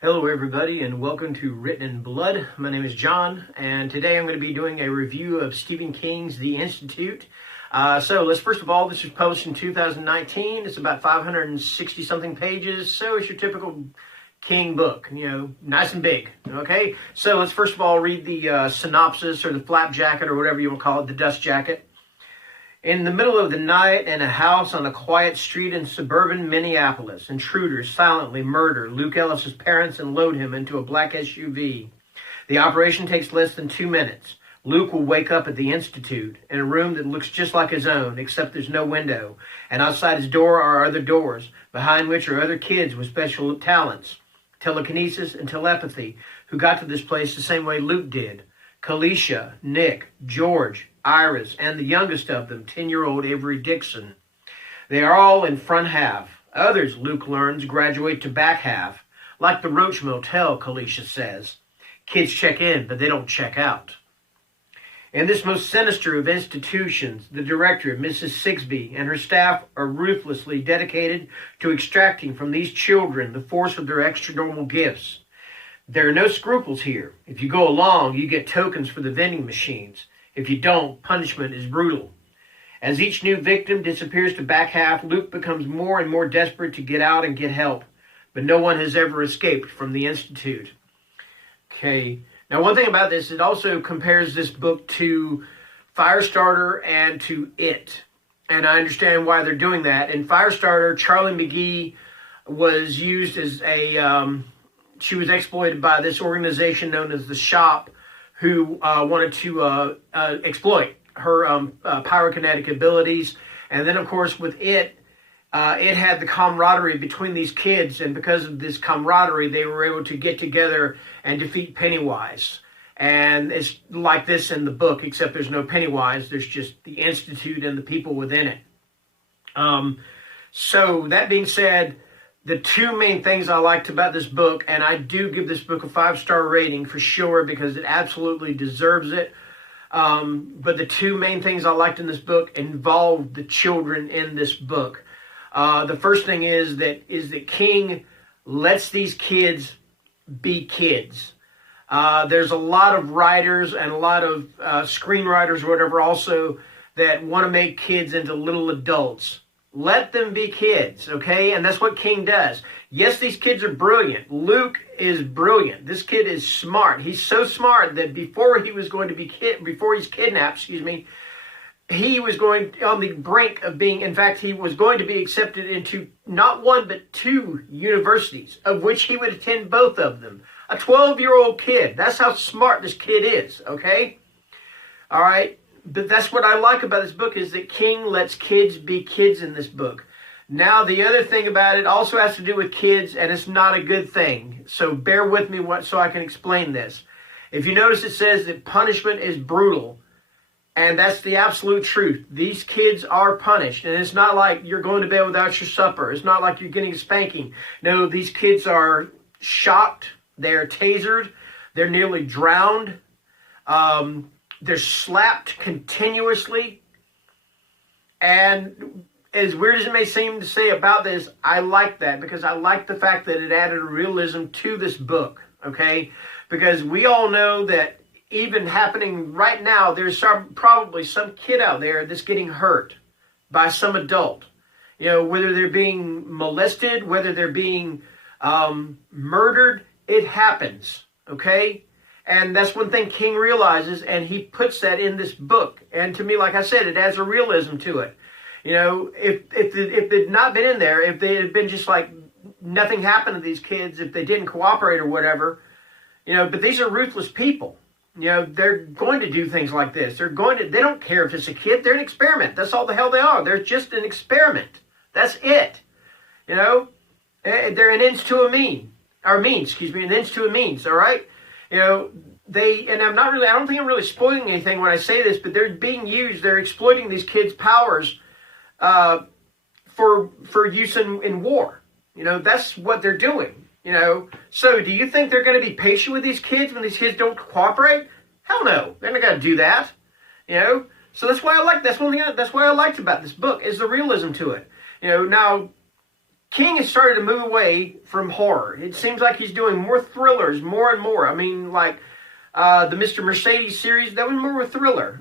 Hello everybody and welcome to Written in Blood. My name is John and today I'm going to be doing a review of Stephen King's The Institute. So let's first of all, this was published in 2019. It's about 560 something pages, so it's your typical King book, nice and big, okay? So let's first of all read the synopsis or the flap jacket or whatever you want to call it, the dust jacket. In the middle of the night, in a house on a quiet street in suburban Minneapolis, intruders silently murder Luke Ellis's parents and load him into a black SUV. The operation takes less than 2 minutes. Luke will wake up at the Institute in a room that looks just like his own, except there's no window. And outside his door are other doors, behind which are other kids with special talents, telekinesis and telepathy, who got to this place the same way Luke did. Kalisha, Nick, George, Iris, and the youngest of them, 10-year-old Avery Dixon. They are all in front half. Others, Luke learns, graduate to back half. Like the Roach Motel, Kalisha says. Kids check in, but they don't check out. In this most sinister of institutions, the director, Mrs. Sigsbee, and her staff are ruthlessly dedicated to extracting from these children the force of their extra-normal gifts. There are no scruples here. If you go along, you get tokens for the vending machines. If you don't, punishment is brutal. As each new victim disappears to back half, Luke becomes more and more desperate to get out and get help. But no one has ever escaped from the Institute. Okay. Now, one thing about this, it also compares this book to Firestarter and to It. And I understand why they're doing that. In Firestarter, Charlie McGee was used as she was exploited by this organization known as the Shop, who wanted to exploit her pyrokinetic abilities. And then, of course, with It had the camaraderie between these kids, and because of this camaraderie, they were able to get together and defeat Pennywise. And it's like this in the book, except there's no Pennywise. There's just the Institute and the people within it. So that being said, the two main things I liked about this book, and I do give this book a 5-star rating for sure because it absolutely deserves it. But the two main things I liked in this book involved the children in this book. The first thing is that King lets these kids be kids. There's a lot of writers and a lot of screenwriters or whatever also that want to make kids into little adults. Let them be kids, okay? And that's what King does. Yes, these kids are brilliant. Luke is brilliant. This kid is smart. He's so smart that before he's kidnapped, he was going on the brink of being, in fact, he was going to be accepted into not one but 2 universities, of which he would attend both of them. A 12-year-old kid. That's how smart this kid is, okay? All right? But that's what I like about this book, is that King lets kids be kids in this book. Now, the other thing about it also has to do with kids, and it's not a good thing. So bear with me so I can explain this. If you notice, it says that punishment is brutal. And that's the absolute truth. These kids are punished. And it's not like you're going to bed without your supper. It's not like you're getting a spanking. No, these kids are shocked. They're tasered. They're nearly drowned. They're slapped continuously. And as weird as it may seem to say about this, I like that because I like the fact that it added realism to this book, okay? Because we all know that even happening right now, there's probably some kid out there that's getting hurt by some adult. Whether they're being molested, whether they're being murdered, it happens, okay? And that's one thing King realizes, and he puts that in this book. And to me, like I said, it adds a realism to it. If it had not been in there, if they had been just like nothing happened to these kids, if they didn't cooperate or whatever, but these are ruthless people. They're going to do things like this. They don't care if it's a kid. They're an experiment. That's all the hell they are. They're just an experiment. That's it. They're an ends to a mean. Or means, an ends to a means, all right? And I don't think I'm really spoiling anything when I say this, but they're being used, they're exploiting these kids' powers for use in war. That's what they're doing. So do you think they're going to be patient with these kids when these kids don't cooperate? Hell no, they're not going to do that. So that's why I like, that's why I liked about this book is the realism to it. Now King has started to move away from horror. It seems like he's doing more thrillers, more and more. I mean, like the Mr. Mercedes series, that was more of a thriller.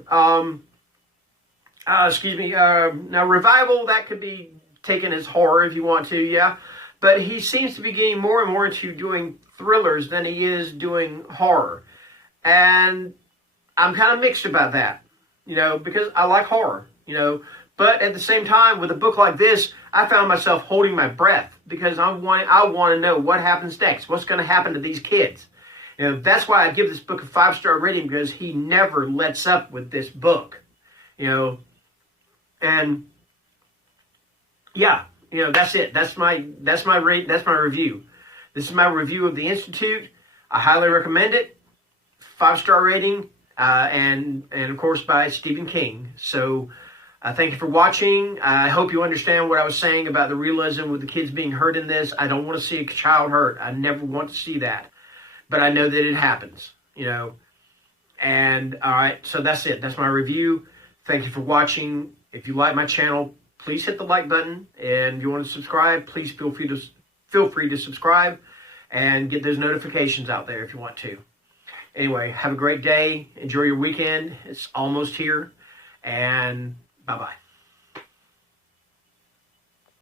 Now, Revival, that could be taken as horror if you want to, yeah. But he seems to be getting more and more into doing thrillers than he is doing horror. And I'm kind of mixed about that, because I like horror, But at the same time, with a book like this, I found myself holding my breath because I want to know what happens next. What's going to happen to these kids? That's why I give this book a 5-star rating, because he never lets up with this book, And yeah, that's it. That's my review. This is my review of The Institute. I highly recommend it. 5-star rating, and of course by Stephen King. So thank you for watching. I hope you understand what I was saying about the realism with the kids being hurt in this. I don't want to see a child hurt. I never want to see that. But I know that it happens, And all right, so that's it. That's my review. Thank you for watching. If you like my channel, please hit the like button. And if you want to subscribe, please feel free to subscribe and get those notifications out there if you want to. Anyway, have a great day. Enjoy your weekend. It's almost here. And bye-bye.